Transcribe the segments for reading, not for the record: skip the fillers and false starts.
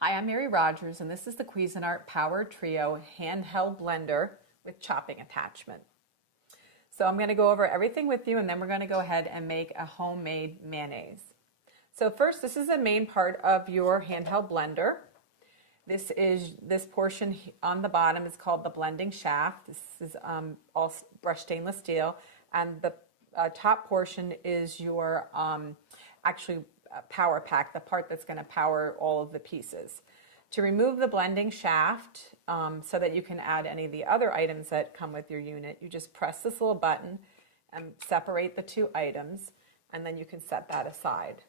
Hi, I'm Mary Rogers, and this is the Cuisinart PowerTrio handheld blender with chopping attachment. So I'm going to go over everything with you, and then we're going to go ahead and make a homemade mayonnaise. So first, this is the main part of your handheld blender. This portion on the bottom is called the blending shaft. This is all brushed stainless steel, and the top portion is your power pack, the part that's going to power all of the pieces. To remove the blending shaft so that you can add any of the other items that come with your unit, you just press this little button and separate the two items, and then you can set that aside.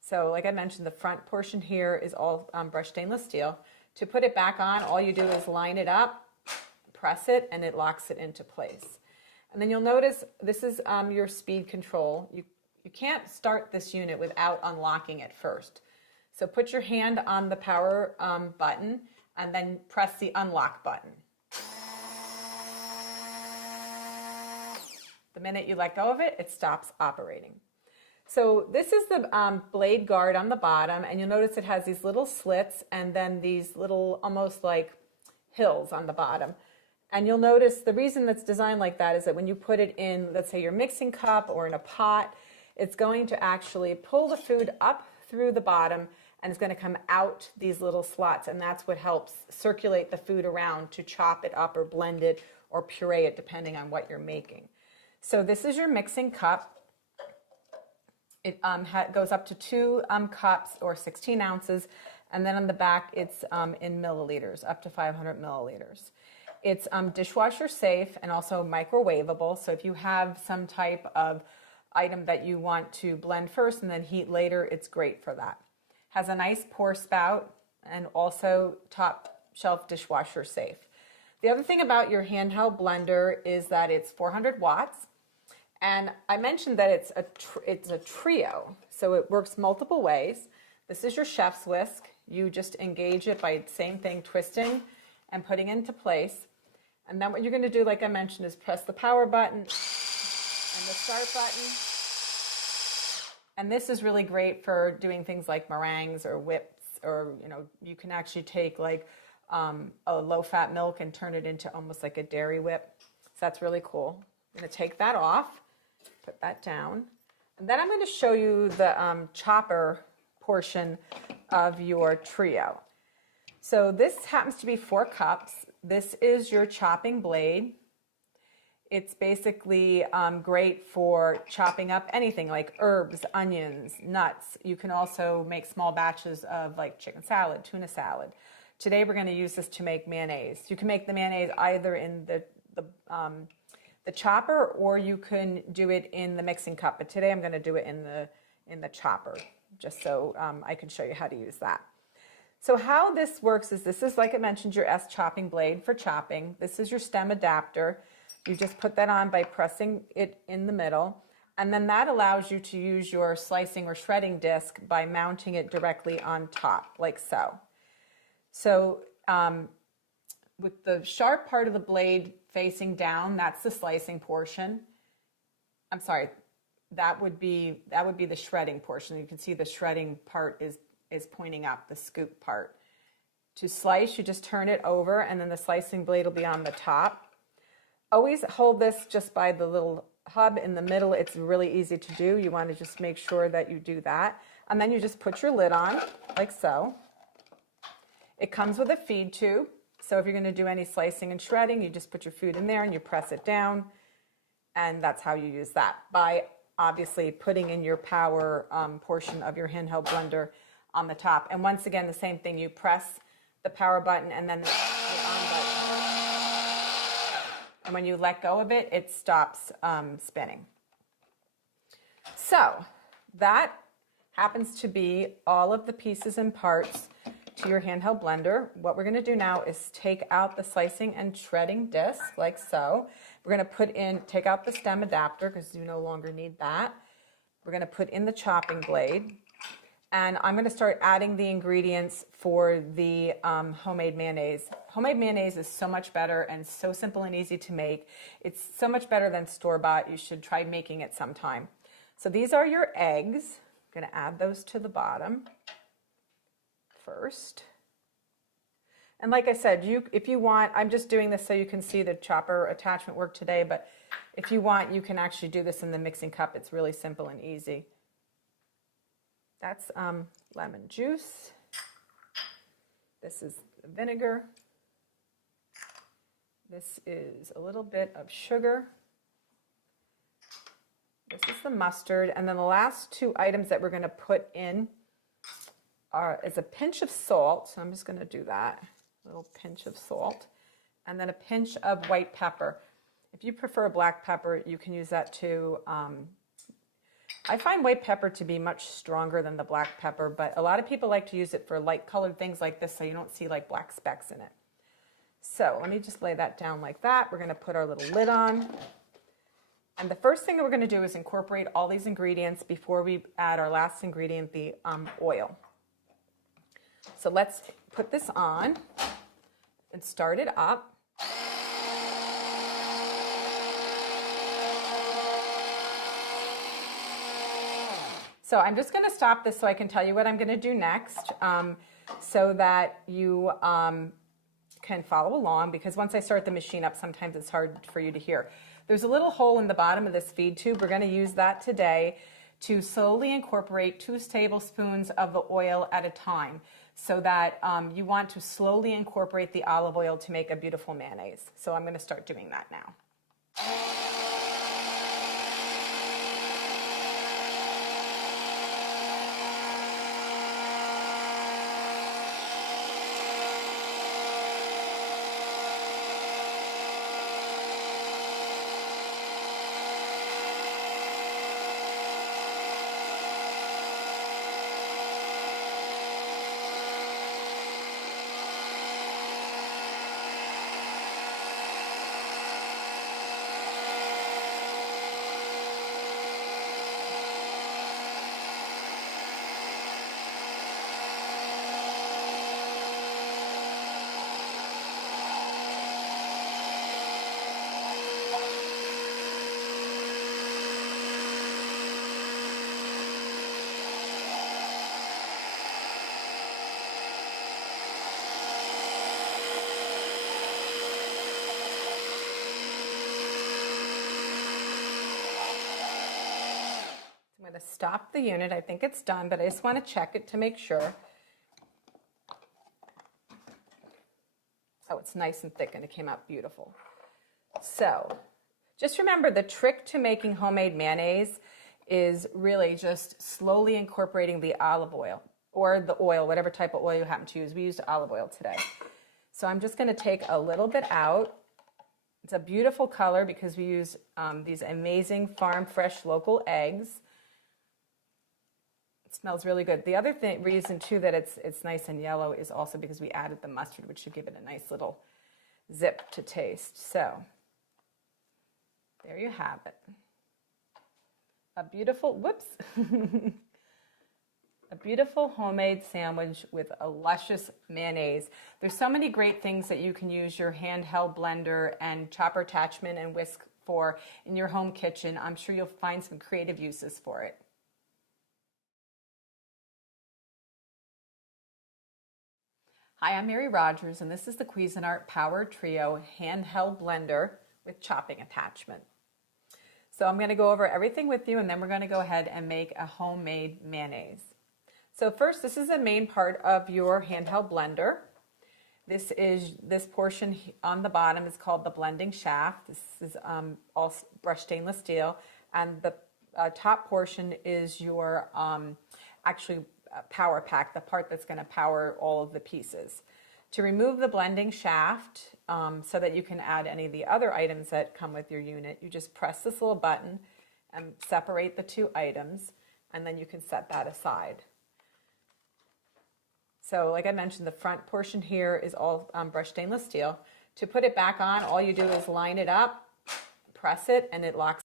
So like I mentioned, the front portion here is all brushed stainless steel. To put it back on, all you do is line it up, press it, and it locks it into place. And then you'll notice this is your speed control. You can't start this unit without unlocking it first. So put your hand on the power button and then press the unlock button. The minute you let go of it, it stops operating. So this is the blade guard on the bottom, and you'll notice it has these little slits and then these little almost like hills on the bottom. And you'll notice the reason that's designed like that is that when you put it in, let's say your mixing cup or in a pot, it's going to actually pull the food up through the bottom, and it's going to come out these little slots, and that's what helps circulate the food around to chop it up or blend it or puree it depending on what you're making. So this is your mixing cup. It goes up to 2 cups or 16 ounces, and then on the back it's in milliliters, up to 500 milliliters. It's dishwasher safe and also microwavable, so if you have some type of item that you want to blend first and then heat later, it's great for that. Has a nice pour spout and also top shelf dishwasher safe. The other thing about your handheld blender is that it's 400 watts. And I mentioned that it's a trio, so it works multiple ways. This is your chef's whisk. You just engage it by same thing, twisting and putting into place. And then what you're going to do, like I mentioned, is press the power button and the start button. And this is really great for doing things like meringues or whips, or you can actually take like a low-fat milk and turn it into almost like a dairy whip. So that's really cool. I'm going to take that off, put that down, and then I'm going to show you the chopper portion of your trio. So this happens to be 4 cups. This is your chopping blade. It's basically great for chopping up anything like herbs, onions, nuts. You can also make small batches of like chicken salad, tuna salad. Today we're going to use this to make mayonnaise. You can make the mayonnaise either in the chopper, or you can do it in the mixing cup. But today I'm going to do it in the chopper, just so I can show you how to use that. So how this works is this is, like I mentioned, your S chopping blade for chopping. This is your stem adapter. You just put that on by pressing it in the middle, and then that allows you to use your slicing or shredding disc by mounting it directly on top, like so. So with the sharp part of the blade facing down, that's the slicing portion. I'm sorry, that would be the shredding portion. You can see the shredding part is pointing up, the scoop part. To slice, you just turn it over, and then the slicing blade will be on the top. Always hold this just by the little hub in the middle. It's really easy to do. You want to just make sure that you do that. And then you just put your lid on, like so. It comes with a feed tube. So if you're going to do any slicing and shredding, you just put your food in there and you press it down. And that's how you use that, by obviously putting in your power portion of your handheld blender on the top. And once again, the same thing. You press the power button and then the on button. And when you let go of it, it stops spinning. So that happens to be all of the pieces and parts to your handheld blender. What we're going to do now is take out the slicing and shredding disc, like so. We're going to take out the stem adapter because you no longer need that. We're going to put in the chopping blade. And I'm going to start adding the ingredients for the homemade mayonnaise. Homemade mayonnaise is so much better and so simple and easy to make. It's so much better than store-bought. You should try making it sometime. So these are your eggs. I'm going to add those to the bottom. first. And like I said, if you want, I'm just doing this so you can see the chopper attachment work today, but if you want, you can actually do this in the mixing cup. It's really simple and easy. That's lemon juice. This is vinegar. This is a little bit of sugar. This is the mustard. And then the last two items that we're going to put in is a pinch of salt. So I'm just going to do that. A little pinch of salt. And then a pinch of white pepper. If you prefer black pepper, you can use that too. I find white pepper to be much stronger than the black pepper, but a lot of people like to use it for light colored things like this so you don't see like black specks in it. So let me just lay that down like that. We're going to put our little lid on. And the first thing that we're going to do is incorporate all these ingredients before we add our last ingredient, the oil. So let's put this on and start it up. So I'm just going to stop this so I can tell you what I'm going to do next, so that you can follow along, because once I start the machine up, sometimes it's hard for you to hear. There's a little hole in the bottom of this feed tube. We're going to use that today to slowly incorporate 2 tablespoons of the oil at a time, so that you want to slowly incorporate the olive oil to make a beautiful mayonnaise. So I'm going to start doing that now. I'm going to stop the unit. I think it's done, but I just want to check it to make sure. Oh, it's nice and thick and it came out beautiful. So just remember, the trick to making homemade mayonnaise is really just slowly incorporating the olive oil or the oil, whatever type of oil you happen to use. We used olive oil today. So I'm just going to take a little bit out. It's a beautiful color because we use these amazing farm fresh local eggs. It smells really good. The other reason too that it's nice and yellow is also because we added the mustard, which should give it a nice little zip to taste. So there you have it. A beautiful, whoops, a beautiful homemade sandwich with a luscious mayonnaise. There's so many great things that you can use your handheld blender and chopper attachment and whisk for in your home kitchen. I'm sure you'll find some creative uses for it. Hi, I'm Mary Rogers, and this is the Cuisinart PowerTrio handheld blender with chopping attachment. So I'm going to go over everything with you, and then we're going to go ahead and make a homemade mayonnaise. So first, this is the main part of your handheld blender. This portion on the bottom is called the blending shaft. This is all brushed stainless steel, and the top portion is your actually power pack, the part that's going to power all of the pieces. To remove the blending shaft so that you can add any of the other items that come with your unit, you just press this little button and separate the two items, and then you can set that aside. So like I mentioned, the front portion here is all brushed stainless steel. To put it back on, all you do is line it up, press it, and it locks